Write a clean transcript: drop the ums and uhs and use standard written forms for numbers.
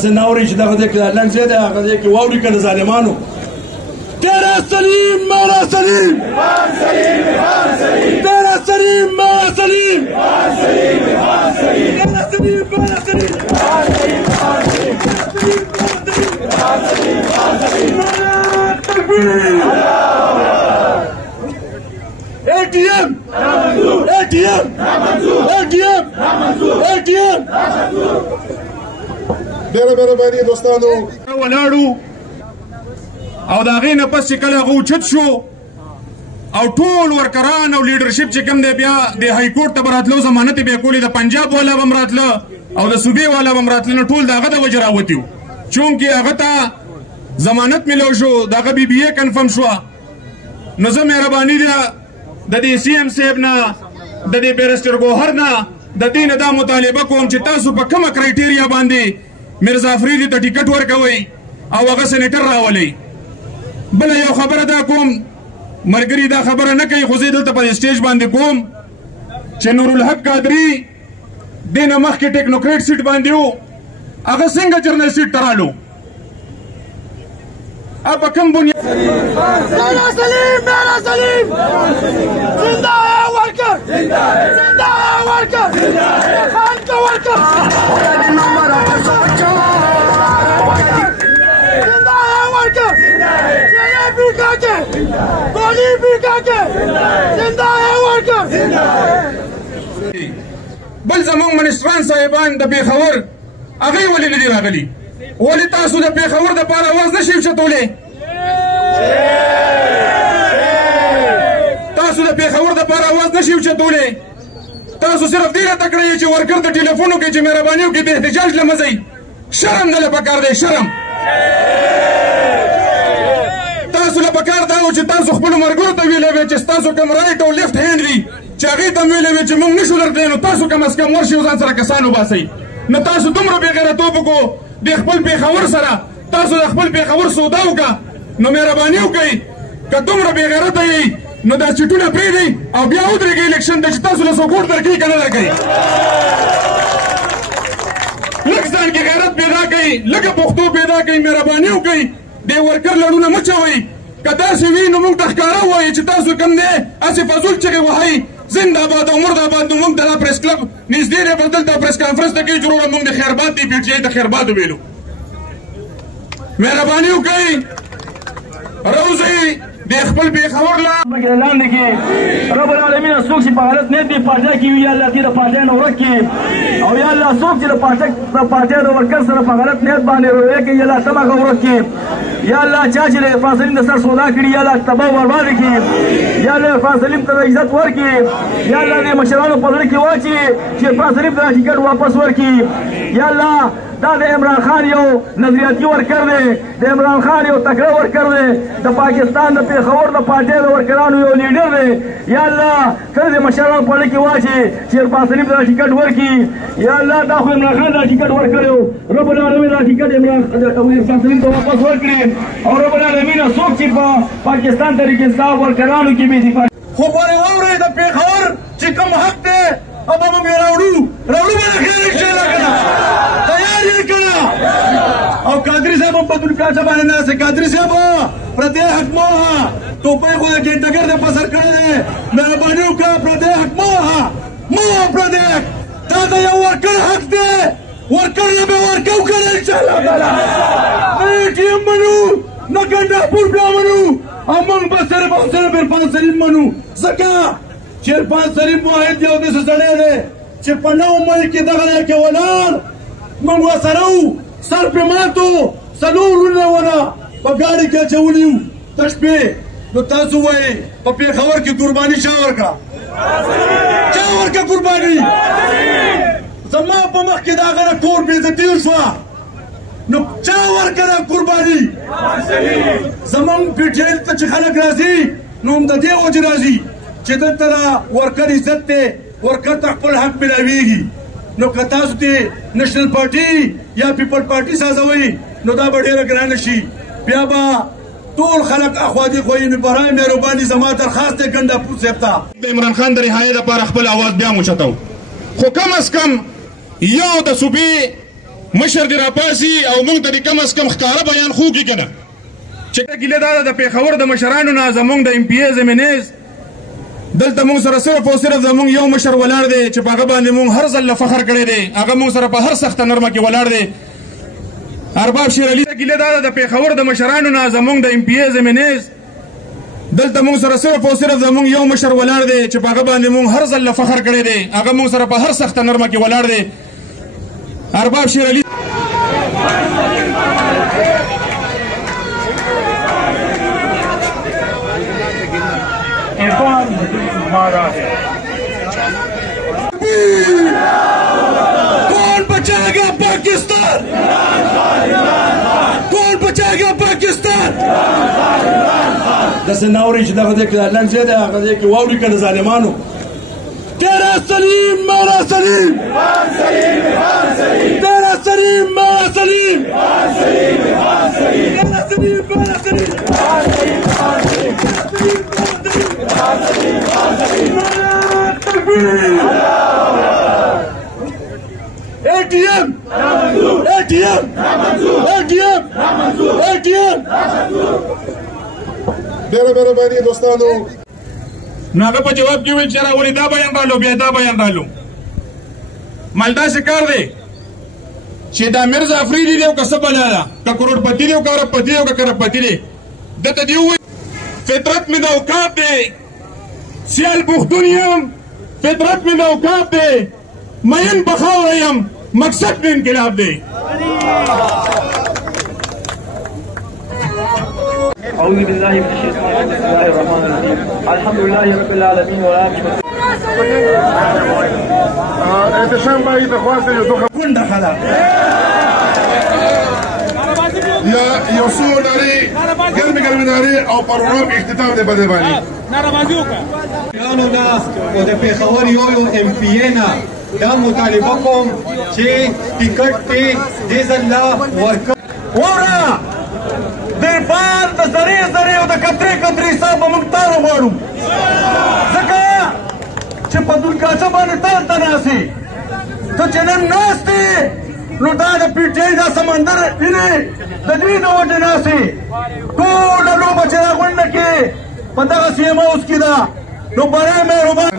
داسې نه اورئ چې دغه ځای کې لنډ ځای دی هغه ځای کې واوري که د ظالمانو تیرا سلیم میرا سلیم تیرا سلیم میرا سلیم تیرا سلیم میرا سلیم ATM ATM ATM ATM ډېره مهرباني دوستانو ولاړو او د هغې نه پس چې کله هغه اوچت شو او ټول ورکران او لیډرشپ چې کوم دی بیا د هایکورټ ته به راتلو ضمانت یې بیا کولې د پنجاب والا به هم راتله او د صوبې والا به هم راتله نو ټول د هغه د وجې راوتي وو چونکې هغه ته ضمانت میلو شو د هغه بي بي اے کنفرم شوه نو زه مهرباني ده د دې سی ایم صاحب نه د دې بیرسټر ګوهر نه د دې نه دا مطالبه کوم چې تاسو په کومه کرایټیریا باندې میرزا افریدي ته ټیکټ ورکوئ او هغه سینیټر راولئ بله یو خبره دا کوم ملګري دا خبره نه کوي خو زه دلته په سټیج باندې کوم چې نورالحق قادري دې نه مخکې ټیکنوکریټ سیټ باندې و هغه څنګه جرنل سیټ ته رالو اب کم بنیاد میرا سلیم میرا سلیم زندہ ہے ورکر زندہ ہے ورکر خان کا ورکر زندہ ہے ورکر چیلے بھی کھا کے گولی بھی کھا کے زندہ ہے ورکر بل زموږ منسټران صاحبان د پېښور هغې ولې نه دي راغلي ولې تاسو د پېښور دپاره اواز نه شئ اوچتولی تاسو د پېښور دپاره اواز نه شئ اوچتولی تاسو صرف دې راته کړی چې ورکر د ټلیفون وکړئ چې مهرباني وکړئ د احتجاج له مه ځئ شرم دله پکار دی شرم تاسو له پکار دا و چې تاسو خپلو ملګرو ته ویلی وی چې ستاسو کوم رایټ او لیفټ هینډ دي چې هغې ته م ویلی وی چې موږ نه شو درتلی نو تاسو کم از کم ورشئ او ځان سره کسان وباسئ نو تاسو دومره بې غیرتوب وکړو د خپل پېښور سره تاسو د خپل پېښور سودا وکړه نو مهرباني وکړئ که دومره بې غیرته یئ نو دا سیټونه پرېږدئ او بیا ودرېږئ الیکشن ته چې تاسو له سپورټ درکوي که نه درکوي لږ ځان کې غیرت پیدا کوئ لږه پښتو پیدا کوئ مهرباني وکړئ د ورکر لړونه مه چوئ که داسې وي نو موږ ته ښکاره ووایئ چې تاسو کوم دی هسې فضول چغې وهئ زنده باد او مرده باد نو موږ د دا پریس کلب نږدې دی به دلته پریس کانفرنس ته کوي جوړوه موږ د خیرباد دی پی ټي آی ته خیرباد وویلو مهرباني وکړئ راوځئ د خپل پېښور لاندې کې رب العالمین څوک چې په حالت نیت دی پاټیا کې وي یا الله دې د پاټیا نه ورک کړي او یا الله څوک چې د پاټیا د ورکر سره په غلط نیت باندې رویه کوي یا الله ته هغه ورک کړي یا الله چا چې د عرفان سلیم د سر سودا کړي یا الله تباه او برباد کړي یا الله عرفان سلیم ته عزت ورکړي یا الله دې مشرانو په زړه کې واچي چې عرفان سلیم ته ټکټ واپس ورکړي یا الله دا د عمران خان یو نظریاتي ورکر دی د عمران خان یو تکړه ورکر دی د پاکستان د پېښور د پارټۍ د ورکرانو یو لیډر دی یا الله ته د مشرانو په زړه کې واچي چې عرفان سلیم ته ټکټ ورکړي یا الله دا خو عمران خان دا ټکټ ورکړی و رب العالمین دا ټکټ عرفان سلیم ته واپس ورکړي او رب العالمین څوک چې په پاکستان تحریک انصاف ورکرانو کې بې دفاع خو پرې واورئ د پېښور چې کوم حق دی او به موږ یې راوړو به د خیر انشاءالله که نه تیار یې که نه او قادري صاحب هم په دونکاچه باندې ناست دی قادري صاحب پردی حق مه وهه ټوپۍ خو د ګینټګر د په سر کړی دی مهرباني وکړه پردی حق مه وهه مه وهه پردی حق دا د یو ورکر حق دی ورکر نه به ورکو که نه انشاءالله تعالی نه ATM منو نه ګنډاپور بیا منو او موږ به صرف او صرف عرفان سلیم منو ځکه چې عرفان سلیم واحد یو داسې سړی دی چې په نو ملک کې دغه ځای کې ولاړ موږ ورسره وو سر پرې مات و څلور ورونه ونه په ګاډۍ کې اچولي وو د شپې نو تاسو وایئ په پېښور کې قرباني چا ورکړه چا ورکړه قرباني زما په مخ کې د هغه نه کور بېعزتي وشوه نو چا ورکړه قرباني زموږ پي ټي آی ته چې خلک راځي نو هم د دې وجې راځي چې دلته د ورکر عزت دی ورکر ته خپل حق ملاویږي نو که تاسو ته نېشنل پارټي یا پیپل پارټي سازوئ نو دا به ډېره ګرانه شي بیا به ټول خلک اخوا دي خو یې برای مهرباني زما درخواست دی ګنډاپور صاحب ته د عمران خان د رهایۍ لپاره خپل اواز بیا موچتو خو کم از کم یو د صوبې مشر دې راپاسي او موږ ته کم از کم ښکاره بیان خو کې کنه چې ګیله دا د پیښور د مشرانو نه زمونږ د MPA زمینیز دلته موږ سره صرف او صرف زمونږ یو مشر ولاړ دی چې په هغه باندې موږ هر ځل فخر کړی دی هغه موږ سره په هر سخته نرمه کې ولاړ دی ارباب شیر علي ګیله دا د پیښور د مشرانو نه زمونږ د MPA زمینیز دلته موږ سره صرف او صرف زمونږ یو مشر ولاړ دی چې په هغه باندې موږ هر ځل فخر کړی دی هغه موږ سره په هر سخته نرمه کې ولاړ دی ارباب شیر علي कौन बचाएगा पाकिस्तान कौन बचाएगा पाकिस्तान داسې ناوري چې دغه ځای کې لنډ دی هغه ځای کې واوري که د ظالمانو تیرا سلیم میرا سلیم تیرا سلیم میرا سلیم تیرا سلیم میرا سلیم ATM ATM ATM ATM ډېره مهرباني دوستانو نو هغه په جواب کې ویل چې راولې دا بیان رالو بیا دا بیان رالو مال داسې کار دی چې دا مرزا افریدي دی او که څه بلا ده که کروڑپتی دی او که اربپتی دی او که کربپتی دی دته دې ووایي فطرت مې د اوقاف دی سیال پښتون یم فطرت مې د اوقاف دی مین په خاوره یم مقصد مې انقلاب دی أعوذ بالله من الشيطان الرجيم بسم الله الرحمن الرحيم الحمد لله رب العالمين والعاقبة احتشام باید خواست یو دوه کونډه خلا یا یو څو نارې ګرمې نارې او پروګرام اختتام دی په دې باندې ګرانو نه او د پېښور یو MPA نه دا مطالبه کوم چې ټیکټ دې دې ځله ورکړ وره د بار د زرې زرې او د کترې کترې حساب به موږ تاله غواړو ځکه چې په دلکاچه باندې تال ته ناستې ته چې نن ناست یې نو دا د PTI دا سمندر وینې د دوی د وجې ناستې ټوله لوبه چې دا غونډه کې په دغه سیمه اوس کې ده نو برای مهربان